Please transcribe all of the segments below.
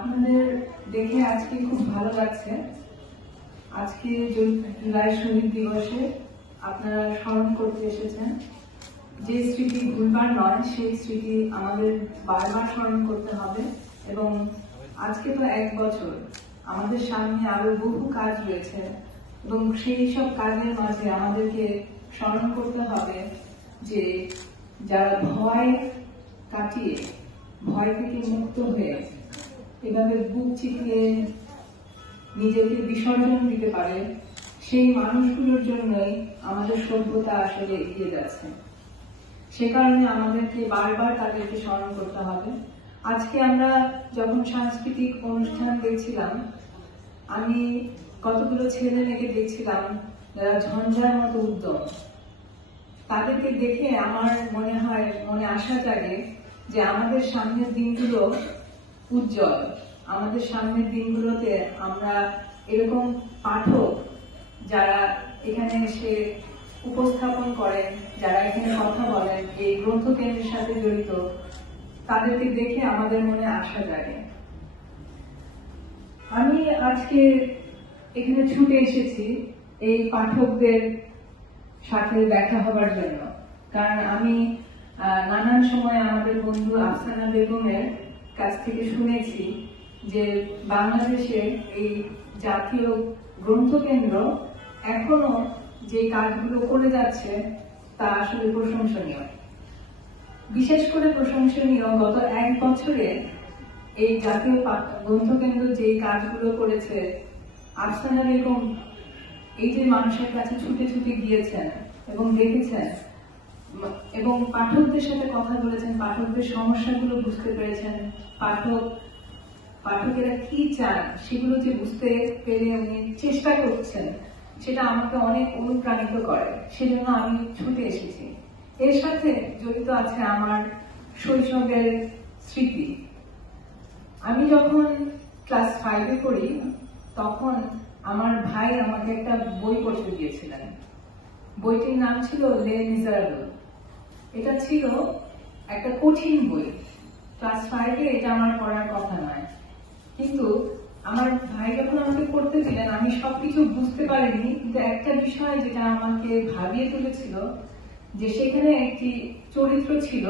আপনাদের দেখে আজকে খুব ভালো লাগছে। আজকে জুলাই শহীদ দিবসে আপনারা স্মরণ করতে এসেছেন। যে স্মৃতি ভুলবার নয়, সেই স্মৃতি আমাদের বারবার স্মরণ করতে হবে। এবং আজকে তো 1 বছর, আমাদের সামনে আরো বহু কাজ রয়েছে এবং সেই সব কাজের মাঝে আমাদেরকে স্মরণ করতে হবে যে যারা ভয় কাটিয়ে, ভয় থেকে মুক্ত হয়ে এভাবে বুক চিতিয়ে নিজেকে বিসর্জন দিতে পারে, সেই মানুষগুলোর জন্যই আমাদের সভ্যতা আসলে এগিয়ে যাচ্ছে। সে কারণে আমাদেরকে বারবার তাদেরকে স্মরণ করতে হবে। আজকে আমরা যখন সাংস্কৃতিক অনুষ্ঠান দেখছিলাম, আমি কতগুলো ছেলে মেয়েকে দেখছিলাম যারা ঝঞ্ঝার মতো উদ্যম। তাদেরকে দেখে আমার মনে আশা জাগে যে আমাদের সামনের দিনগুলো উজ্জ্বল। আমাদের সামনের দিনগুলোতে আমরা এরকম পাঠক যারা এখানে এসে উপস্থাপন করেন, যারা এখানে কথা বলেন, এই গ্রন্থ কেন্দ্রের সাথে জড়িত, তাদেরকে দেখে আমাদের মনে আশা জাগে। আমি আজকে এখানে ছুটে এসেছি এই পাঠকদের সাথে দেখা হবার জন্য, কারণ আমি নানান সময় আমাদের বন্ধু আফসানা বেগমের কাছ থেকে শুনেছি যে বাংলাদেশে এই জাতীয় গ্রন্থ কেন্দ্র এখনো যে কাজগুলো করে যাচ্ছে তা আসলে প্রশংসনীয়। বিশেষ করে প্রশংসনীয় গত 1 বছরে এই জাতীয় গ্রন্থ কেন্দ্র যে কাজগুলো করেছে। আফসানা বেগম এই যে মানুষের কাছে ছুটে ছুটে গিয়েছেন এবং দেখেছেন এবং পাঠকদের সাথে কথা বলেছেন, পাঠকদের সমস্যাগুলো বুঝতে পেরেছেন, পাঠকেরা কি চান সেগুলো যে বুঝতে পেরে উনি চেষ্টা করছেন, সেটা আমাকে অনেক অনুপ্রাণিত করে। সেজন্য আমি ছুটে এসেছি। এর সাথে জড়িত আছে আমার শৈশবের স্মৃতি। আমি যখন ক্লাস 5-এ পড়ি, তখন আমার ভাই আমাকে একটা বই পড়তে দিয়েছিলেন। বইটির নাম ছিল লে মিজারাবল। এটা ছিল একটা কঠিন বই। ক্লাস 5-এ এটা আমার পড়ার কথা নয়, কিন্তু আমার ভাই যখন আমাকে পড়তে দিলেন, আমি সবকিছু বুঝতে পারিনি, কিন্তু একটা বিষয় যেটা আমাকে ভাবিয়ে তুলেছিল যে সেখানে একটি চরিত্র ছিল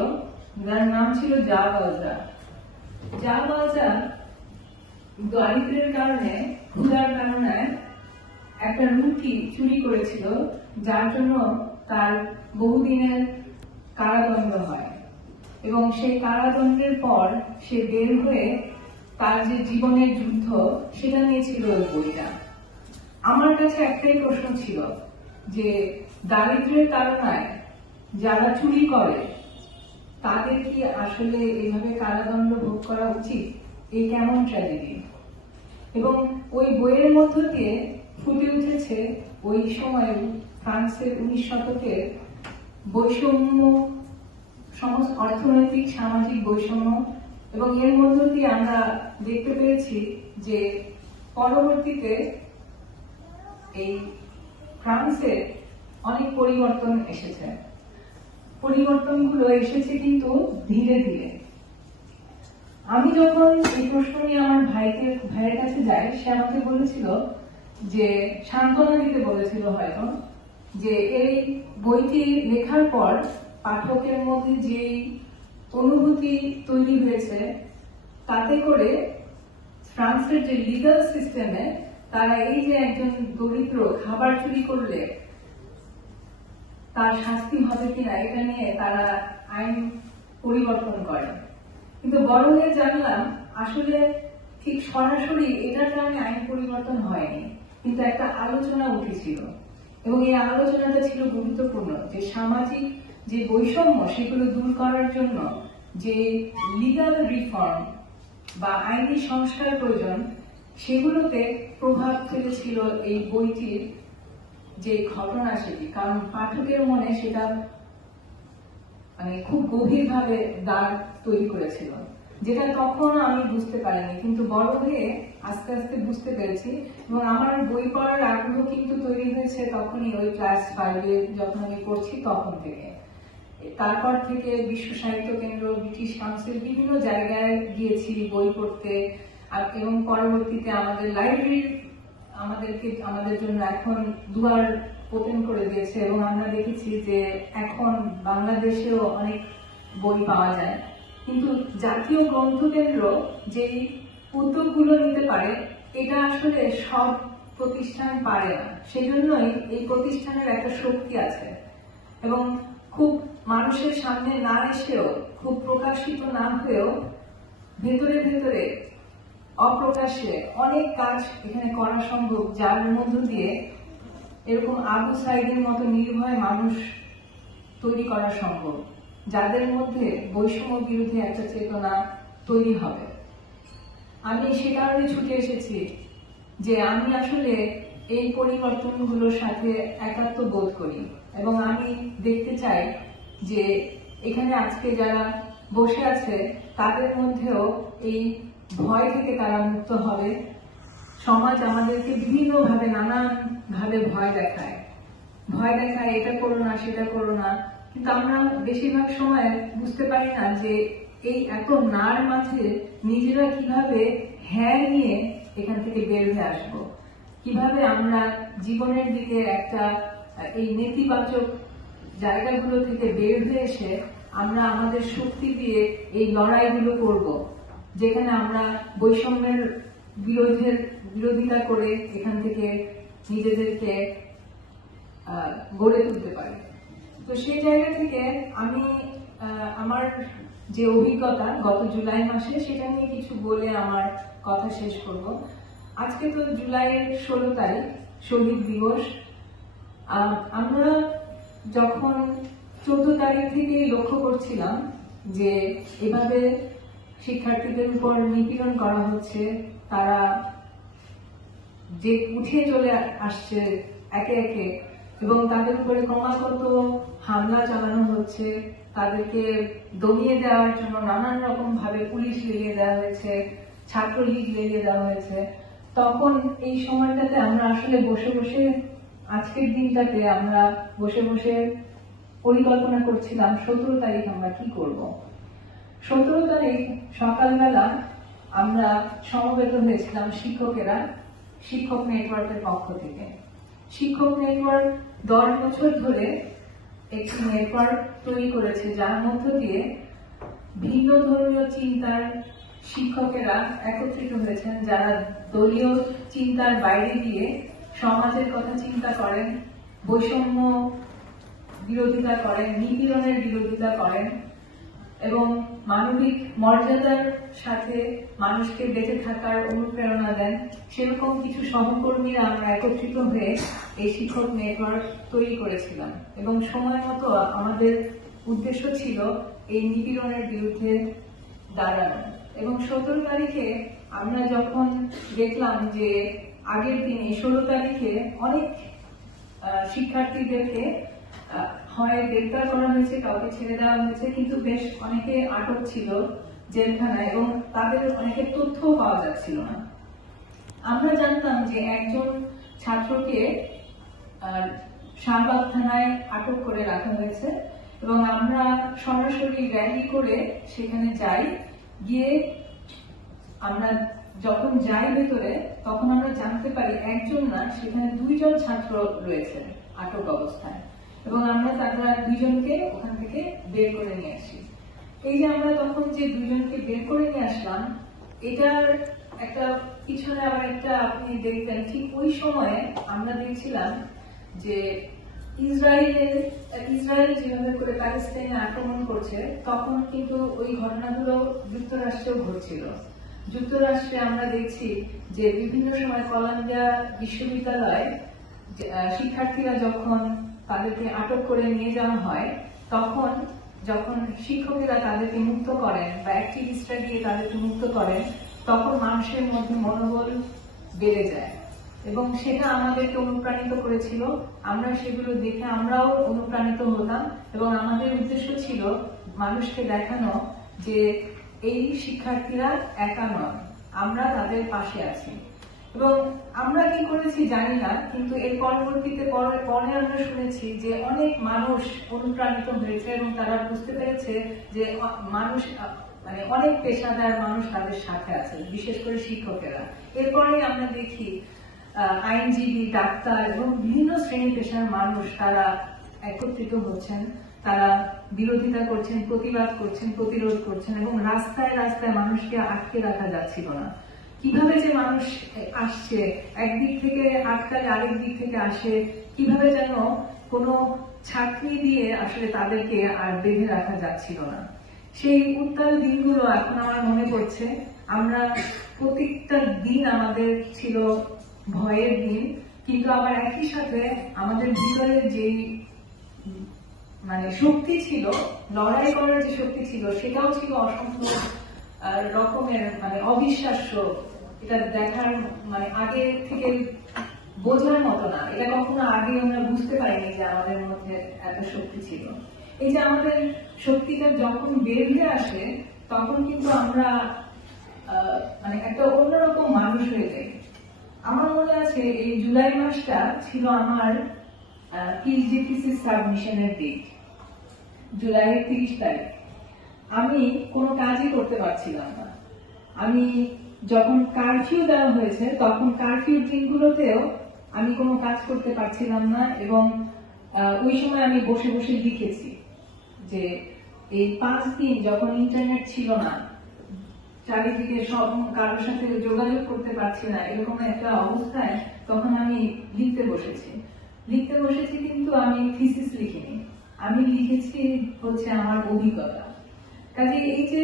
যার নাম ছিল জাওয়াজা। জাওয়াজা দারিদ্র্যের কারণে, ক্ষুধার কারণে একটা রুটি চুরি করেছিল, যার জন্য তার বহুদিনের কারাদণ্ড হয়। এবং সেই কারাদণ্ডের পর সে বের হয়ে তার যে জীবনের যুদ্ধ, সেটা নিয়ে ছিল ওই বইটা। আমার কাছে একটাই প্রশ্ন ছিল যে দারিদ্র্যের কারণে যারা চুরি করে তাদের কি আসলে এইভাবে কারাদণ্ড ভোগ করা উচিত? এই কেমন ট্র্যাজেডি। এবং ওই বইয়ের মধ্য দিয়ে ফুটে উঠেছে ওই সময় ফ্রান্সের 19 শতকের বৈষম্য, সমস্ত অর্থনৈতিক সামাজিক বৈষম্য। এবং এর মধ্য দিয়ে আমরা দেখতে পেয়েছি যে পরবর্তীতে এই ফ্রান্সে অনেক পরিবর্তন এসেছে। পরিবর্তনগুলো এসেছে কিন্তু ধীরে ধীরে। আমি যখন এই প্রশ্ন নিয়ে আমার ভাইয়ের কাছে যাই, সে আমাকে বলেছিল যে, সান্ত্বনা দিতে বলেছিল হয়তো, যে এই বইটি লেখার পর পাঠকের মধ্যে যে অনুভূতি তৈরি হয়েছে, তাতে করে ফ্রান্সের যে লিগাল সিস্টেমে তারা এই যে একজন দরিদ্র খাবার চুরি করলে তার শাস্তি হবে কিনা, এটা নিয়ে তারা আইন পরিবর্তন করে। কিন্তু বড় হয়ে জানলাম আসলে ঠিক সরাসরি এটার কারণে আইন পরিবর্তন হয়নি, কিন্তু একটা আলোচনা উঠেছিল। এবং এই আলোচনাটা ছিল গুরুত্বপূর্ণ যে সামাজিক যে বৈষম্য, সেগুলো দূর করার জন্য যে লিগাল রিফর্ম বা আইনি সংস্কার প্রয়োজন, সেগুলোতে প্রভাব ফেলেছিল এই বইটির যে ঘটনা সেটি। কারণ পাঠকের মনে সেটা খুব গভীরভাবে দাগ তৈরি করেছিল, যেটা তখন আমি বুঝতে পারিনি, কিন্তু বড় হয়ে আস্তে আস্তে বুঝতে পেরেছি। এবং আমার বই পড়ার আগ্রহ কিন্তু তৈরি হয়েছে তখনই, ওই ক্লাস 5-এ যখন আমি পড়ছি তখন থেকে। তারপর থেকে বিশ্ব সাহিত্য কেন্দ্র, ব্রিটিশ কাউন্সিল, বিভিন্ন জায়গায় গিয়েছি বই পড়তে। এবং পরবর্তীতে আমাদের লাইব্রেরি আমাদের জন্য এখন দুয়ার ওপেন করে দিয়েছে এবং আমরা দেখেছি যে এখন বাংলাদেশেও অনেক বই পাওয়া যায়। কিন্তু জাতীয় গ্রন্থকেন্দ্র যেই উদ্যোগগুলো নিতে পারে এটা আসলে সব প্রতিষ্ঠান পারে না, সেজন্যই এই প্রতিষ্ঠানের একটা শক্তি আছে এবং খুব মানুষের সামনে না এসেও, খুব প্রকাশিত না হয়েও ভেতরে ভেতরে অপ্রকাশ্যে অনেক কাজ এখানে করা সম্ভব, যার মধ্য দিয়ে এরকম আবু সাইদের মতো নির্ভয় মানুষ তৈরি করা সম্ভব, যাদের মধ্যে বৈষম্য বিরোধী একটা চেতনা তৈরি হবে। আমি সে কারণে ছুটে এসেছি যে আমি আসলে এই পরিবর্তনগুলোর সাথে একাত্ম বোধ করি এবং আমি দেখতে চাই যে এখানে আজকে যারা বসে আছে তাদের মধ্যেও এই ভয় থেকে তারা মুক্ত হবে। সমাজ আমাদেরকে বিভিন্নভাবে নানান ভাবে ভয় দেখায়, এটা করো না, সেটা করো না, কিন্তু আমরা বেশিরভাগ সময় বুঝতে পারি না যে এই এত নার মাঝে নিজেরা কিভাবে হ্যাঁ নিয়ে এখান থেকে বের হয়ে আসবো, কিভাবে আমরা জীবনের দিকে একটা এই নেতিবাচক জায়গাগুলো থেকে বের হয়ে এসে আমরা আমাদের শক্তি দিয়ে এই লড়াইগুলো করব, যেখানে আমরা বৈষম্যের বিরোধিতা করে এখান থেকে নিজেদেরকে গড়ে তুলতে পারি। তো সেই জায়গা থেকে আমি আমার যে অভিজ্ঞতা গত জুলাই মাসে সেটা নিয়ে কিছু বলে আমার কথা শেষ করব। আজকে তো জুলাইয়ের 16 তারিখ, শহীদ দিবস। আমরা যখন 14 তারিখ থেকে লক্ষ্য করছিলাম যে এভাবে শিক্ষার্থীদের উপর নিপীড়ন করা হচ্ছে, তারা যে উঠে চলে আসছে একে একে এবং তাদের উপরে ক্রমাগত হামলা চালানো হচ্ছে, তাদেরকে দমিয়ে দেওয়ার জন্য নানান রকম ভাবে পুলিশ লেগে দেওয়া হয়েছে, ছাত্রলীগ লেগে দেওয়া হয়েছে, তখন এই সময়টাতে আমরা আসলে বসে বসে আজকের দিনটাতে আমরা বসে বসে পরিকল্পনা করছিলাম 17 তারিখ আমরা কি করব। 17 তারিখ সকালবেলা আমরা সমবেত হয়েছিলাম শিক্ষকেরা, শিক্ষক নেটওয়ার্কের পক্ষ থেকে। শিক্ষক নেটওয়ার্ক 10 বছর ধরে একটি নেটওয়ার্ক তৈরি করেছে, যার মধ্য দিয়ে ভিন্ন ধর্মীয় চিন্তার শিক্ষকেরা একত্রিত হয়েছেন, যারা দলীয় চিন্তার বাইরে গিয়ে সমাজের কথা চিন্তা করেন, বৈষম্য বিরোধিতা করেন, নিপীড়নের বিরোধিতা করেন এবং মানবিক মর্যাদার সাথে মানুষকে বেঁচে থাকার অনুপ্রেরণা দেন। সেরকম কিছু সহকর্মীরা আমরা একত্রিত হয়ে এই শিক্ষক নেটওয়ার্ক তৈরি করেছিলাম এবং সময় মতো আমাদের উদ্দেশ্য ছিল এই নিপীড়নের বিরুদ্ধে দাঁড়ানো। এবং 17 তারিখে আমরা যখন দেখলাম যে আগের দিনে 16 তারিখে অনেক শিক্ষার্থীদেরকে হয় গ্রেপ্তার করা হয়েছে, কাউকে ছেড়ে দেওয়া হয়েছে, কিন্তু বেশ অনেকে আটক ছিল জেলখানায় এবং তাদের অনেকের তথ্য পাওয়া যাচ্ছিল না। আমরা জানতাম যে একজন ছাত্রকে শাহবাগ থানায় আটক করে রাখা হয়েছে এবং আমরা সরাসরি র্যালি করে সেখানে যাই। গিয়ে আমরা যখন যাই ভেতরে তখন আমরা জানতে পারি একজন না, সেখানে 2 জন ছাত্র রয়েছে আটক অবস্থায় এবং আমরা তারা 2 জনকে ওখান থেকে বের করে নিয়ে আসি। এই যে আমরা তখন যে 2 জনকে বের করে নিয়ে আসলাম, এটার একটা পিছনে আবার একটা আপনি দেখবেন ঠিক ওই সময়ে আমরা দেখছিলাম যে ইসরায়েল যেভাবে করে প্যালেস্টাইনে আক্রমণ করছে, তখন কিন্তু ওই ঘটনাগুলো যুক্তরাষ্ট্রেও ঘটছিল। যুক্তরাষ্ট্রে আমরা দেখছি যে বিভিন্ন সময় কলম্বিয়া বিশ্ববিদ্যালয়ে শিক্ষার্থীরা যখন তাদেরকে আটক করে নিয়ে যাওয়া হয়, তখন যখন শিক্ষকেরা তাদেরকে মুক্ত করেন বা অ্যাক্টিভিস্টরা গিয়ে তাদেরকে মুক্ত করেন, তখন মানুষের মধ্যে মনোবল বেড়ে যায় এবং সেটা আমাদেরকে অনুপ্রাণিত করেছিল। আমরা সেগুলো দেখে আমরাও অনুপ্রাণিত হতাম এবং আমাদের উদ্দেশ্য ছিল মানুষকে দেখানো যে এই শিক্ষার্থীরা একা নয়, আমরা তাদের পাশে আছি। এবং আমরা কি করেছি জানি না, কিন্তু এর পরবর্তীতে পরে আমরা শুনেছি যে অনেক মানুষ অনুপ্রাণিত হয়েছে এবং তারা বুঝতে পেরেছে যে মানুষ মানে অনেক পেশাদার মানুষ তাদের সাথে আছে, বিশেষ করে শিক্ষকেরা। এরপরে আমরা দেখি আইনজীবী, ডাক্তার এবং বিভিন্ন শ্রেণী পেশার মানুষ তারা একত্রিত হচ্ছেন, তারা বিরোধিতা করছেন, প্রতিবাদ করছেন, প্রতিরোধ করছেন, এবং রাস্তায় রাস্তায় মানুষকে আটকে রাখা যাচ্ছিল না। কিভাবে যে মানুষ আসছে, একদিক থেকে আটকালে আরেক দিক থেকে আসে, কিভাবে যেন কোনো ছাকনি দিয়ে আসলে তাদেরকে আর বেঁধে রাখা যাচ্ছিল না। সেই উত্তাল দিনগুলো এখন আমার মনে পড়ছে। আমরা প্রত্যেকটা দিন আমাদের ছিল ভয়ের দিন, কিন্তু আবার একই সাথে আমাদের ভিতরে যে মানে শক্তি ছিল, লড়াই করার যে শক্তি ছিল, সেটাও ছিল অসংখ্য রকমের মানে অবিশ্বাস্য। এটা দেখার মানে আগে থেকে বোঝার মতো না। এটা কখনো আগে আমরা বুঝতে পারিনি যে আমাদের মধ্যে এত শক্তি ছিল। এই যে আমাদের শক্তিটা যখন বের হয়ে আসে, তখন কিন্তু আমরা মানে একটা অন্যরকম মানুষ হয়ে যাই। আমার মনে আছে এই জুলাই মাসটা ছিল আমার পিএইচডি থিসিস সাবমিশনের দিক, জুলাইয়ের 30 তারিখ। আমি কোনো কাজই করতে পারছিলাম না। আমি যখন কারফিউ দেওয়া হয়েছে, তখন কারফিউ দিনগুলোতেও আমি কোনো কাজ করতে পারছিলাম না, এবং ওই সময় আমি বসে বসে লিখেছি যে এই 5 দিন যখন ইন্টারনেট ছিল না, চারিদিকে সব কারোর সাথে যোগাযোগ করতে পারছি না, এরকম একটা অবস্থায় তখন আমি লিখতে বসেছি। কিন্তু আমি থিসিস লিখিনি, আমি লিখেছি হচ্ছে আমার অভিজ্ঞতা। কাজে এই যে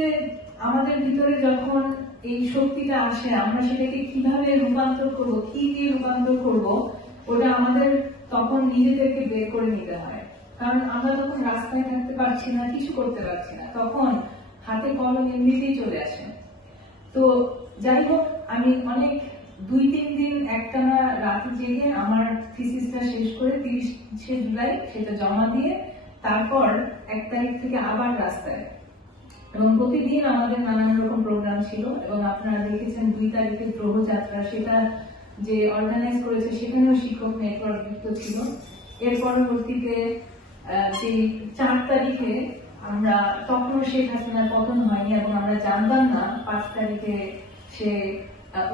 আমাদের ভিতরে যখন এই শক্তিটা আসে, আমরা সেটাকে কিভাবে রূপান্তর করবো, কি দিয়ে রূপান্তর করবো, ওটা আমাদের তখন নিজেদেরকে বের করে নিতে হয়। কারণ আমরা তখন রাস্তায় থাকতে পারছি না, কিছু করতে পারছি না, তখন হাতে কলম এমনিতেই চলে আসে। তো যাই হোক, আমি অনেক 2-3 দিন একটানা রাতে জেগে আমার থিসিসটা শেষ করে 30শে জুলাই সেটা জমা দিয়ে তারপর 1 তারিখ থেকে আবার রাস্তায়। এবং প্রতিদিন আমাদের নানান রকম প্রোগ্রাম ছিল, এবং আপনারা দেখেছেন 2 তারিখের প্রভুযাত্রা, সেটা যে অর্গানাইজ করেছে সেখানেও শিক্ষক নেটওয়ার্ক যুক্ত ছিল। এর পরবর্তীতে সেই 4 তারিখে আমরা, তখনও শেখ হাসিনার পতন হয়নি এবং আমরা জানতাম না 5 তারিখে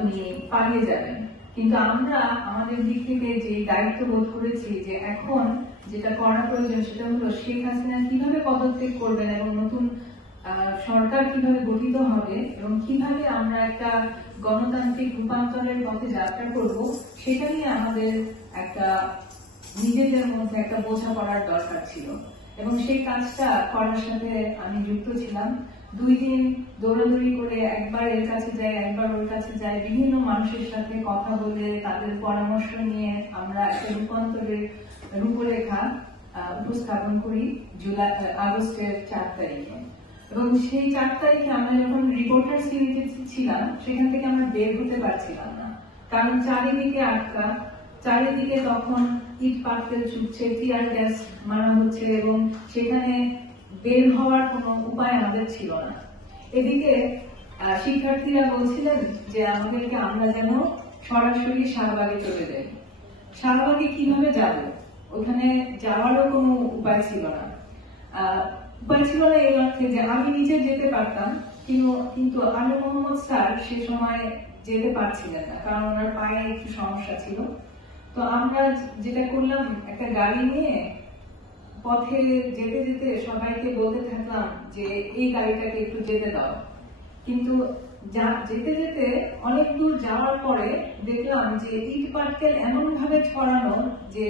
উনি পালিয়ে যাবেন। কিন্তু আমরা আমাদের দিক থেকে যে দায়িত্ব বোধ করেছি যে এখন যেটা করা প্রয়োজন সেটা হলো শেখ হাসিনা কিভাবে পদত্যাগ করবেন এবং নতুন সরকার কিভাবে গঠিত হবে এবং কিভাবে আমরা একটা গণতান্ত্রিক রূপান্তরের পথে যাত্রা করব, সেটা নিয়ে আমাদের একটা নিজেদের মধ্যে একটা বোঝাপড়ার দরকার ছিল। এবং সেই কাজটা করার সাথে আমি যুক্ত ছিলাম। 2 দিন দৌড়াদৌড়ি করে একবার এর কাছে যাই, একবার ওর কাছে যাই, বিভিন্ন মানুষের সাথে কথা বলে তাদের পরামর্শ নিয়ে আমরা একটা রূপান্তরের রূপরেখা উপস্থাপন করি আগস্টের 4 তারিখে। এবং সেই 4 তারিখে আমরা যখন রিপোর্টার্স ইউনিটে ছিলাম, সেখান থেকে আমরা বের হতে পারছিলাম না, কারণ চারিদিকে আটকা, চারিদিকে তখন ইট পাটকেল ছুটছে, টিয়ার গ্যাস মারা হচ্ছে, এবং সেখানে বের হওয়ার কোনো উপায় আমাদের ছিল না। এদিকে শিক্ষার্থীরা বলছিলেন যে আমাদেরকে আমরা যেন সরাসরি শাহবাগে চলে যাই। শাহবাগে কিভাবে যাব, ওখানে যাওয়ারও কোনো উপায় ছিল না। এই অর্থে যে আমি নিজে যেতে পারতাম, কিন্তু আলী মোহাম্মদ স্যার সে সময় যেতে পারছিলেন না, কারণ ওনার পায়ে একটু সমস্যা ছিল। তো আমরা যেটা করলাম, একটা গাড়ি নিয়ে পথে যেতে যেতে সবাইকে বলতে থাকলাম যে এই গাড়িটাকে একটু যেতে দাও। কিন্তু যেতে যেতে অনেক দূর যাওয়ার পরে দেখলাম যে ইট পাটকেল এমন ভাবে ছড়ানো যে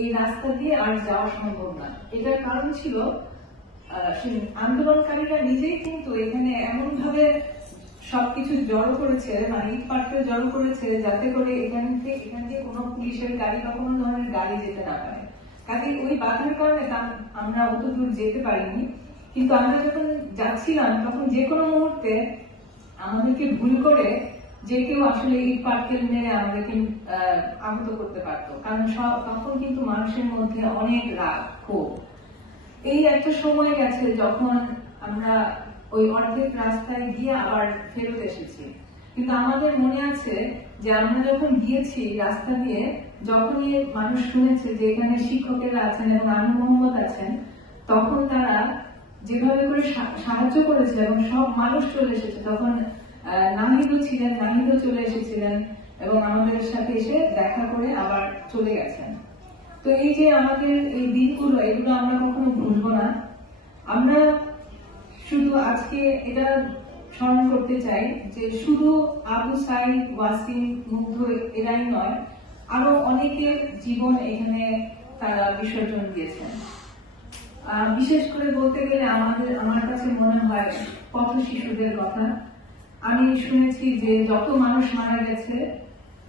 এই রাস্তা দিয়ে আর যাওয়া সম্ভব না। এটার কারণ ছিল আন্দোলনকারীরা নিজেই কিন্তু এখানে এমন ভাবে সবকিছু জড়ো করেছে, মানে ইট পাটকেল জড়ো করেছে, যাতে করে এখান থেকে কোনো পুলিশের গাড়ি বা কোনো ধরনের গাড়ি যেতে না পারে। কাজে ওই বাধার কারণে আমরা অত দূর যেতে পারিনি। কিন্তু আমরা যখন যাচ্ছিলাম, তখন যে কোনো মুহূর্তে আমাদেরকে ভুল করে যে কেউ আসলে ইট পাটকেল মেরে আমাদেরকে আহত করতে পারতো, কারণ তখন কিন্তু মানুষের মধ্যে অনেক রাগ, ক্ষোভ। এই একটা সময় গেছে যখন আমরা ওই অর্ধেক রাস্তায় গিয়ে আবার ফেরত এসেছি। কিন্তু আমাদের মনে আছে যে আমরা যখন গিয়েছি রাস্তা দিয়ে, যখনই মানুষ শুনেছে যে এখানে শিক্ষকেরা আছেন এবং আনু মোহাম্মদ আছেন, তখন তারা যেভাবে করে সাহায্য করেছে এবং সব মানুষ চলে এসেছে, তখন নাহিদও ছিলেন, নাহিদও চলে এসেছিলেন এবং আমাদের সাথে এসে দেখা করে আবার চলে গেছেন। তো এই যে আমাদের এই দিনগুলো, এগুলো আমরা কখনো ভুলবো না। আমরা শুধু আজকে এটা স্মরণ করতে চাই যে শুধু আবু সাইদ, ওয়াসিম, মুগ্ধ এরাই নয়, আরো অনেকের জীবন এখানে তারা বিসর্জন দিয়েছেন। বিশেষ করে বলতে গেলে আমার কাছে মনে হয় পথ শিশুদের কথা। আমি শুনেছি যে যত মানুষ মারা গেছে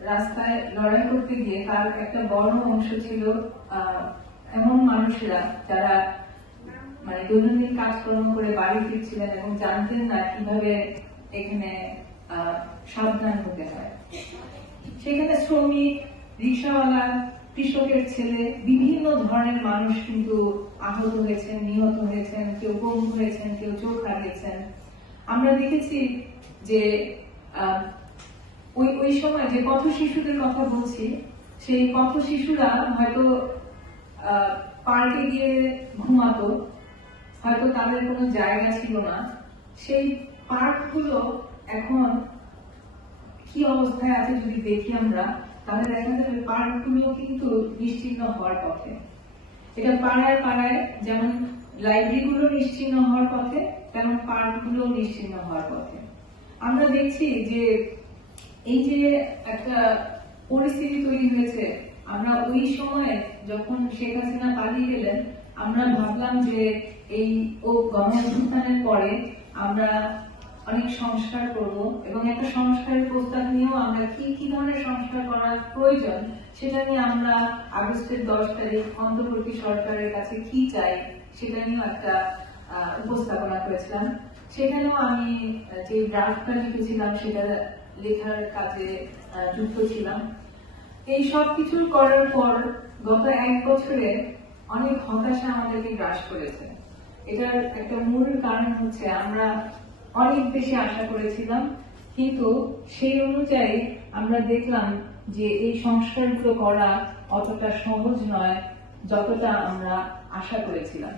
রাস্তায় লড়াই করতে গিয়ে, তার একটা বড় অংশ ছিল এমন মানুষেরা যারা মানে দৈনন্দিন কাজকর্ম করে বাড়ি ফিরছিলেন এবং জানতেন না কিভাবে এখানে সাবধান হতে হয়। সেখানে শ্রমিক, রিক্সাওয়ালা, কৃষকের ছেলে, বিভিন্ন ধরনের মানুষ কিন্তু আহত হয়েছেন, নিহত হয়েছেন, কেউ গুম হয়েছেন, কেউ চোখ হারিয়েছেন। আমরা দেখেছি যে ওই সময় যে পথ শিশুদের কথা বলছি, সেই পথ শিশুরা হয়তো পার্কে গিয়ে ঘুমাতো, হয়তো তাদের কোনো জায়গা ছিল না। সেই পার্কগুলো এখন কি অবস্থায় আছে যদি দেখি আমরা, তাহলে দেখা যাবে পার্কগুলো কিন্তু নিশ্চিহ্ন হওয়ার পথে। এটা পাড়ায় পাড়ায় যেমন লাইব্রেরিগুলো নিশ্চিহ্ন হওয়ার পথে, তেমন পার্কগুলো নিশ্চিহ্ন হওয়ার পথে। আমরা দেখছি যে এই যে একটা পরিস্থিতি তৈরি হয়েছে, আমরা ওই সময় যখন শেখ হাসিনা পালিয়ে গেলেন, আমরা ভাবলাম যে এই গণঅভ্যুত্থানের পরে আমরা অনেক সংস্কার করব এবং একটা সংস্কারের প্রস্তাব নিয়েও আমরা কি ধরনের সংস্কার করা প্রয়োজন সেটা নিয়ে আমরা আগস্টের 10 তারিখ অন্তর্বর্তী সরকারের কাছে কি চাই সেটা নিয়েও একটা উপস্থাপনা করেছিলাম। সেখানেও আমি যে ড্রাফটটা লিখেছিলাম সেটা লেখার কাজে যুক্ত ছিলাম। এই সব কিছু করার পর গত 1 বছরে অনেক হতাশা আমাদেরকে গ্রাস করেছে। এটার একটা মূল কারণ হচ্ছে আমরা অনেক বেশি আশা করেছিলাম, কিন্তু সেই অনুযায়ী আমরা দেখলাম যে এই সংস্কারগুলো করা অতটা সহজ নয় যতটা আমরা আশা করেছিলাম।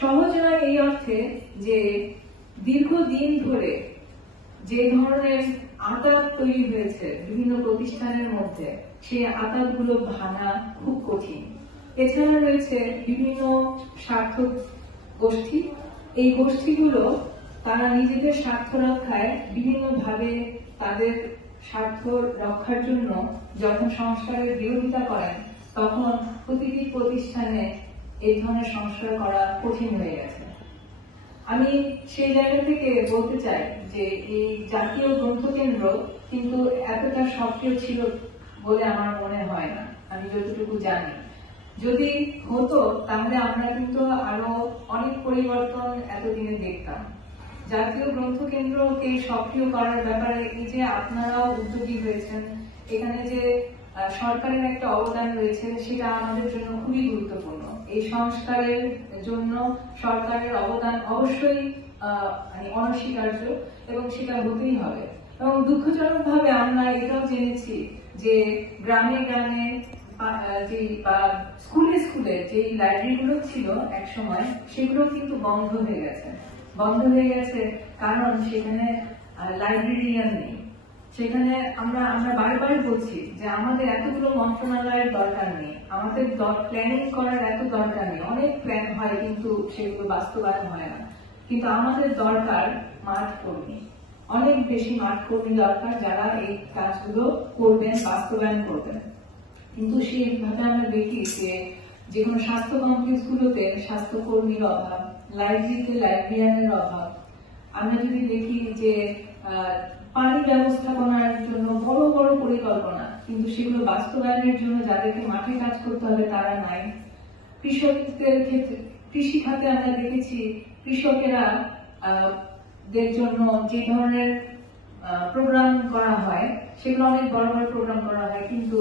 সহজ নয় এই অর্থে যে দীর্ঘদিন ধরে যে ধরনের আঁতাত তৈরি হয়েছে বিভিন্ন প্রতিষ্ঠানের মধ্যে, সেই আঁতাতগুলো ভাঙা খুব কঠিন। এছাড়া রয়েছে বিভিন্ন স্বার্থ গোষ্ঠী। এই গোষ্ঠীগুলো তারা নিজেদের স্বার্থ রক্ষায় বিভিন্নভাবে তাদের স্বার্থ রক্ষার জন্য যখন সংস্কারের বিরোধিতা করেন, তখন প্রতিটি প্রতিষ্ঠানে এই ধরনের সংস্কার করা কঠিন হয়ে গেছে। আমি সেই জায়গা থেকে বলতে চাই যে এই জাতীয় গ্রন্থকেন্দ্র কিন্তু এতটা সক্রিয় ছিল বলে আমার মনে হয় না, আমি যতটুকু জানি। যদি হতো তাহলে আমরা কিন্তু আরো অনেক পরিবর্তন এতদিনে দেখতাম। জাতীয় গ্রন্থকেন্দ্রকে সক্রিয় করার ব্যাপারে এই যে আপনারাও উদ্যোগী হয়েছেন, এখানে যে সরকারের একটা অবদান রয়েছে সেটা আমাদের জন্য খুবই গুরুত্বপূর্ণ। এই সংস্কারের জন্য সরকারের অবদান অবশ্যই অনস্বীকার্য এবং সেটা হতেই হবে। এবং দুঃখজনক ভাবে আমরা এটাও জেনেছি যে গ্রামে গ্রামে স্কুলে স্কুলে যে লাইব্রেরিগুলো ছিল এক সময়, সেগুলো কিন্তু বন্ধ হয়ে গেছে কারণ সেখানে লাইব্রেরিয়ান নেই। সেখানে আমরা বারবার বলছি যে আমাদের এতগুলো মন্ত্রণালয়ের দরকার নেই, আমাদের প্ল্যানিং করার এত দরকার নেই। অনেক প্ল্যান হয় কিন্তু সেগুলো বাস্তবায়ন হয় না। কিন্তু আমাদের দরকার মাঠ কর্মী, অনেক বেশি মাঠ কর্মী দরকার যারা এই কাজগুলো করবেন, বাস্তবায়ন করবেন। কিন্তু সেইভাবে আমরা দেখি যে কোনো স্বাস্থ্য কমপ্লেক্স গুলোতে স্বাস্থ্যকর্মীর অভাব, লাইব্রেরিতে লাইব্রেরিয়ানের অভাব। আমরা যদি দেখি যে পানি ব্যবস্থাপনার জন্য বড় বড় পরিকল্পনা, কিন্তু সেগুলো বাস্তবায়নের জন্য যাদেরকে মাঠে কাজ করতে হবে তারা নাই। কৃষকদের ক্ষেত্রে, কৃষি খাতে আমরা দেখেছি কৃষকেরা দের জন্য যে ধরনের প্রোগ্রাম করা হয় সেগুলো অনেক বড় বড় প্রোগ্রাম করা হয়, কিন্তু